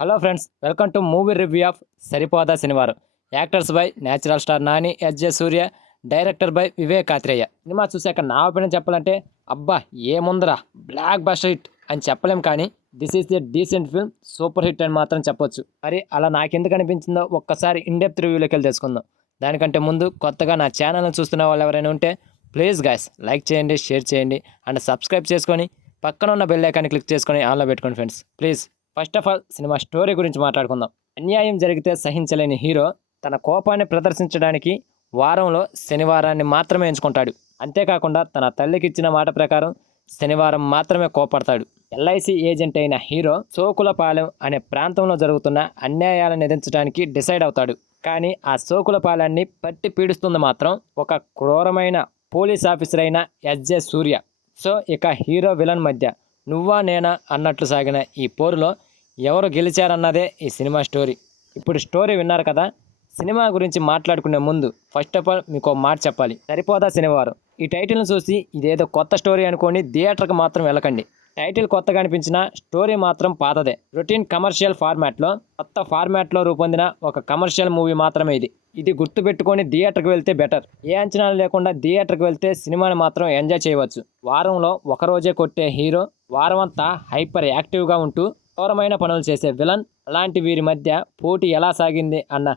Hello friends, welcome to movie review of Saripodhaa Sanivaaram. Actors by natural star Nani, S J Surya, director by Vivek Athreya. Cinema చూశాక నా opinion చెప్పాలంటే అబ్బా ఏముందరా block buster hit అని చెప్పలేం, కానీ this is the decent film, super hit అని మాత్రం చెప్పొచ్చు. మరి అలా నాకెందుకు అనిపించిందో ఒక్కసారి ఇన్డెప్త్ రివ్యూలోకి వెళ్ళి తెలుసుకుందాం. దానికంటే ముందు కొత్తగా నా ఛానల్ని చూస్తున్న వాళ్ళు ఎవరైనా ఉంటే ప్లీజ్ గైస్ లైక్ చేయండి, షేర్ చేయండి అండ్ సబ్స్క్రైబ్ చేసుకొని పక్కన ఉన్న బెల్ ఐకాన్ని క్లిక్ చేసుకొని ఆన్లో పెట్టుకోండి friends please. First of all cinema story గురించి మాట్లాడుకుందాం. అన్యాయం జరిగితే సహించలేని హీరో తన కోపాన్ని ప్రదర్శించడానికి వారంలో శనివారాన్ని మాత్రమే ఎంచుకుంటాడు. అంతేకాకుండా తన తల్లికి ఇచ్చిన మాట ప్రకారం శనివారం మాత్రమే కోపడతాడు. ఎల్ఐసి ఏజెంట్ అయిన హీరో సోకులపాలెం అనే ప్రాంతంలో జరుగుతున్న అన్యాయాలను ఎదించడానికి డిసైడ్ అవుతాడు. కానీ ఆ సోకులపాలెన్ని పట్టి పీడిస్తుంది మాత్రం ఒక క్రూరమైన పోలీస్ ఆఫీసర్ అయిన ఎస్జే సూర్య. సో ఇక హీరో విలన్ మధ్య నువ్వా నేనా అన్నట్లు సాగిన ఈ పోరులో ఎవరు గెలిచారన్నదే ఈ సినిమా స్టోరీ. ఇప్పుడు స్టోరీ విన్నారు కదా. సినిమా గురించి మాట్లాడుకునే ముందు ఫస్ట్ ఆఫ్ ఆల్ మీకు మాట చెప్పాలి. సరిపోదా శనివారం ఈ టైటిల్ను చూసి ఇదేదో కొత్త స్టోరీ అనుకొని థియేటర్కి మాత్రం వెళ్ళకండి. టైటిల్ కొత్తగా అనిపించినా స్టోరీ మాత్రం పాతదే. రొటీన్ కమర్షియల్ ఫార్మాట్లో కొత్త ఫార్మాట్లో రూపొందిన ఒక కమర్షియల్ మూవీ మాత్రమే ఇది గుర్తుపెట్టుకొని థియేటర్కి వెళ్తే బెటర్. ఏ అంచనాలు లేకుండా థియేటర్కి వెళ్తే సినిమాని మాత్రం ఎంజాయ్ చేయవచ్చు. వారంలో ఒకరోజే కొట్టే హీరో, వారమంతా హైపర్ యాక్టివ్గా ఉంటూ ఘోరమైన పనులు చేసే విలన్, అలాంటి వీరి మధ్య పోటీ ఎలా సాగింది అన్న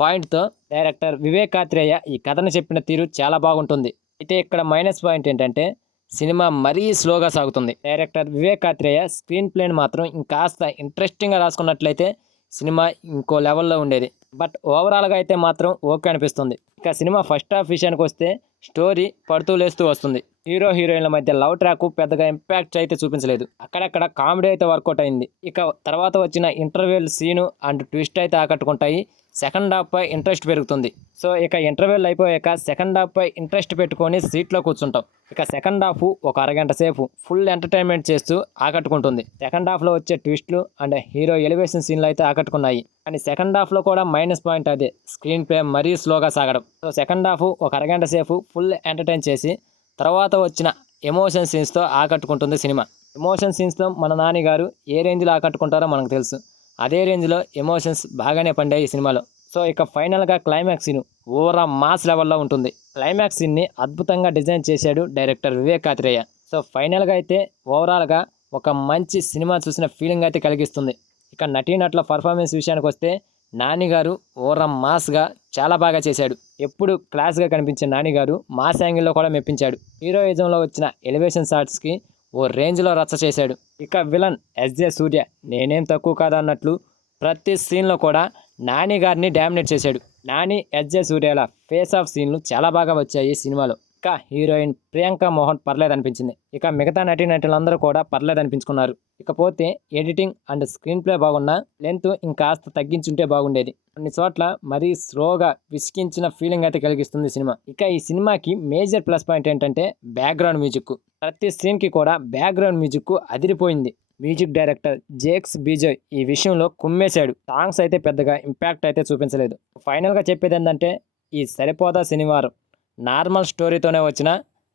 పాయింట్తో డైరెక్టర్ వివేక్ ఆత్రేయ ఈ కథను చెప్పిన తీరు చాలా బాగుంటుంది. అయితే ఇక్కడ మైనస్ పాయింట్ ఏంటంటే సినిమా మరీ స్లోగా సాగుతుంది. డైరెక్టర్ వివేక్ ఆత్రేయ స్క్రీన్ ప్లేని మాత్రం ఇంకాస్త ఇంట్రెస్టింగ్గా రాసుకున్నట్లయితే సినిమా ఇంకో లెవెల్లో ఉండేది. బట్ ఓవరాల్గా అయితే మాత్రం ఓకే అనిపిస్తుంది. ఇక సినిమా ఫస్ట్ హాఫ్ విషయానికి వస్తే స్టోరీ పడుతూ లేస్తూ వస్తుంది. హీరో హీరోయిన్ల మధ్య లవ్ ట్రాక్ పెద్దగా ఇంపాక్ట్ అయితే చూపించలేదు. అక్కడక్కడ కామెడీ అయితే వర్కౌట్ అయింది. ఇక తర్వాత వచ్చిన ఇంటర్వెల్ సీను అండ్ ట్విస్ట్ అయితే ఆకట్టుకుంటాయి. సెకండ్ హాఫ్ పై ఇంట్రెస్ట్ పెరుగుతుంది. సో ఇక ఇంటర్వెల్ అయిపోయాక సెకండ్ హాఫ్ పై ఇంట్రెస్ట్ పెట్టుకొని సీట్లో కూర్చుంటాం. ఇక సెకండ్ హాఫ్ ఒక అరగంట సేపు ఫుల్ ఎంటర్టైన్మెంట్ చేస్తూ ఆకట్టుకుంటుంది. సెకండ్ హాఫ్లో వచ్చే ట్విస్ట్లు అండ్ హీరో ఎలివేషన్ సీన్లు అయితే ఆకట్టుకున్నాయి. కానీ సెకండ్ హాఫ్లో కూడా మైనస్ పాయింట్ అదే, స్క్రీన్ ప్లే మరీ స్లోగా సాగడం. సో సెకండ్ హాఫ్ ఒక అరగంట సేపు ఫుల్ ఎంటర్టైన్ చేసి తర్వాత వచ్చిన ఎమోషన్ సీన్స్తో ఆకట్టుకుంటుంది సినిమా. ఎమోషన్ సీన్స్తో మన నాని గారు ఏ రేంజ్లో ఆకట్టుకుంటారో మనకు తెలుసు. అదే రేంజ్లో ఎమోషన్స్ బాగానే పండాయి ఈ సినిమాలో. సో ఇక ఫైనల్గా క్లైమాక్స్ సీన్ ఓవరా మాస్ లెవెల్లో ఉంటుంది. క్లైమాక్స్ సీన్ని అద్భుతంగా డిజైన్ చేశాడు డైరెక్టర్ వివేక్ ఆత్రేయ. సో ఫైనల్గా అయితే ఓవరాల్గా ఒక మంచి సినిమా చూసిన ఫీలింగ్ అయితే కలిగిస్తుంది. ఇక నటీనటుల పర్ఫార్మెన్స్ విషయానికి వస్తే నాని గారు ఓవరా మాస్గా చాలా బాగా చేశాడు. ఎప్పుడు క్లాస్గా కనిపించే నాని గారు మాస్ యాంగిల్లో కూడా మెప్పించాడు. హీరోయిజంలో వచ్చిన ఎలివేషన్ షాట్స్కి ఓ రేంజ్లో రచ్చ చేశాడు. ఇక విలన్ ఎస్జే సూర్య నేనేం తక్కువ కాదా అన్నట్లు ప్రతి సీన్లో కూడా నాని గారిని డామినేట్ చేశాడు. నాని, ఎస్జే సూర్యల ఫేస్ ఆఫ్ సీన్లు చాలా బాగా వచ్చాయి ఈ సినిమాలో. ఇక హీరోయిన్ ప్రియాంక మోహన్ పర్లేదు అనిపించింది. ఇక మిగతా నటీనటులందరూ కూడా పర్లేదు అనిపించుకున్నారు. ఇకపోతే ఎడిటింగ్ అండ్ స్క్రీన్ ప్లే బాగున్నా లెంత్ ఇంకాస్త తగ్గించుంటే బాగుండేది. కొన్ని చోట్ల మరీ స్లోగా విసిగించిన ఫీలింగ్ అయితే కలిగిస్తుంది సినిమా. ఇక ఈ సినిమాకి మేజర్ ప్లస్ పాయింట్ ఏంటంటే బ్యాక్గ్రౌండ్ మ్యూజిక్. ప్రతి సీన్కి కూడా బ్యాక్గ్రౌండ్ మ్యూజిక్ అదిరిపోయింది. మ్యూజిక్ డైరెక్టర్ జేక్స్ బీజోయ్ ఈ విషయంలో కుమ్మేశాడు. సాంగ్స్ అయితే పెద్దగా ఇంపాక్ట్ అయితే చూపించలేదు. ఫైనల్గా చెప్పేది ఏంటంటే ఈ సరిపోదా శనివారం నార్మల్ స్టోరీతోనే వచ్చిన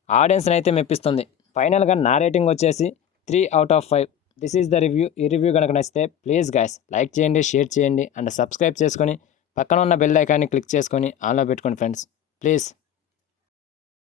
ఆడియన్స్ని అయితే మెప్పిస్తుంది. ఫైనల్గా నా రేటింగ్ వచ్చేసి 3/5. This is the review. ఈ రివ్యూ కనుక నచ్చితే ప్లీజ్ గైస్ లైక్ చేయండి, షేర్ చేయండి అండ్ సబ్స్క్రైబ్ చేసుకొని పక్కన ఉన్న బెల్ ఐకాన్ని క్లిక్ చేసుకొని ఆన్లో పెట్టుకోండి ఫ్రెండ్స్ ప్లీజ్.